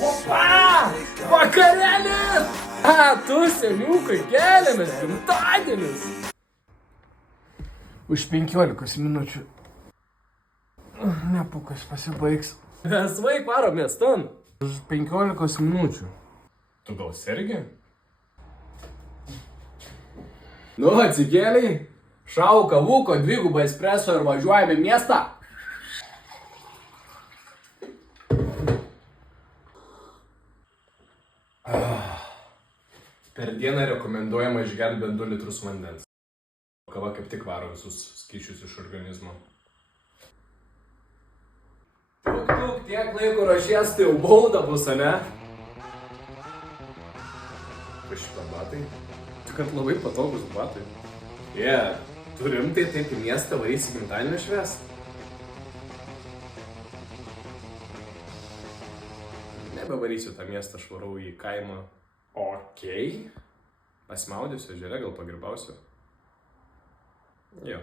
Opa! Vakarėlis! Tu seniukai keliamės gimtadienis! Už 15 minučių. Nepukas pasibaigs. Mes vaik varo miestan. Už 15 minučių. Tu gal sergi? Nu, atsikėliai. Šau kavuko, 2 espreso ir važiuojame į miestą. Per dieną rekomenduojama išgerti bent 2 litrus vandens. Kava kaip tik varo visus skysčius iš organizmo. Tuk, tiek laiko ruošies, tai jau bauda bus, ane? Kas šitą batai? Tik kad labai patogus batai. Tu rimtai taip į miestą varysi gimtadienį švęst? Nebevarysiu tą miestą, švarau į kaimą. Okei. Pasimaudysiu ežere, gal pagrybausiu. Jo.